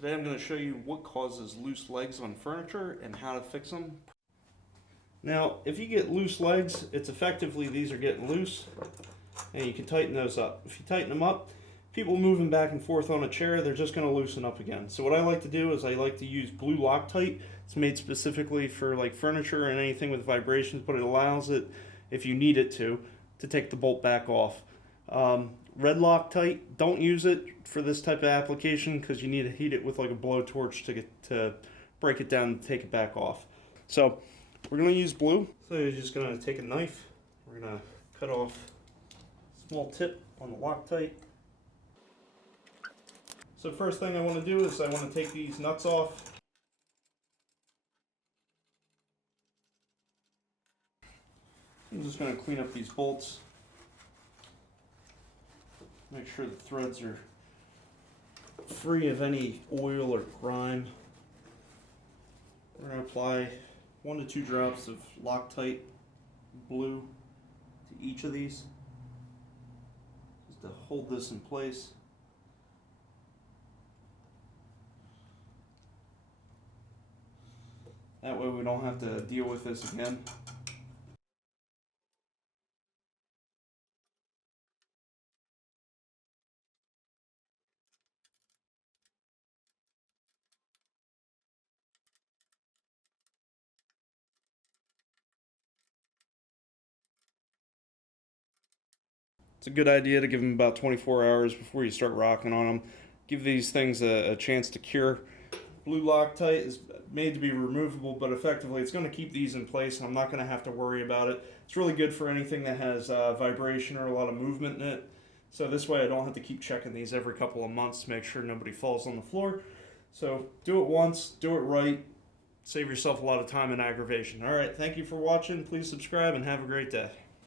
Today I'm going to show you what causes loose legs on furniture and how to fix them. Now, if you get loose legs, it's effectively these are getting loose, and you can tighten those up. If you tighten them up, people moving back and forth on a chair, they're just going to loosen up again. So what I like to do is I like to use blue Loctite. It's made specifically for like furniture and anything with vibrations, but it allows it, if you need it to take the bolt back off. Red Loctite, don't use it for this type of application because you need to heat it with like a blowtorch to break it down and take it back off. So we're going to use blue. So you're just going to take a knife. We're going to cut off a small tip on the Loctite. So first thing I want to do is I want to take these nuts off. I'm just going to clean up these bolts. Make sure the threads are free of any oil or grime. We're going to apply 1 to 2 drops of Loctite blue to each of these, just to hold this in place. That way we don't have to deal with this again. It's a good idea to give them about 24 hours before you start rocking on them. Give these things a chance to cure. Blue Loctite is made to be removable, but effectively it's going to keep these in place and I'm not going to have to worry about it. It's really good for anything that has vibration or a lot of movement in it. So this way I don't have to keep checking these every couple of months to make sure nobody falls on the floor. So do it once, do it right, save yourself a lot of time and aggravation. Alright, thank you for watching. Please subscribe and have a great day.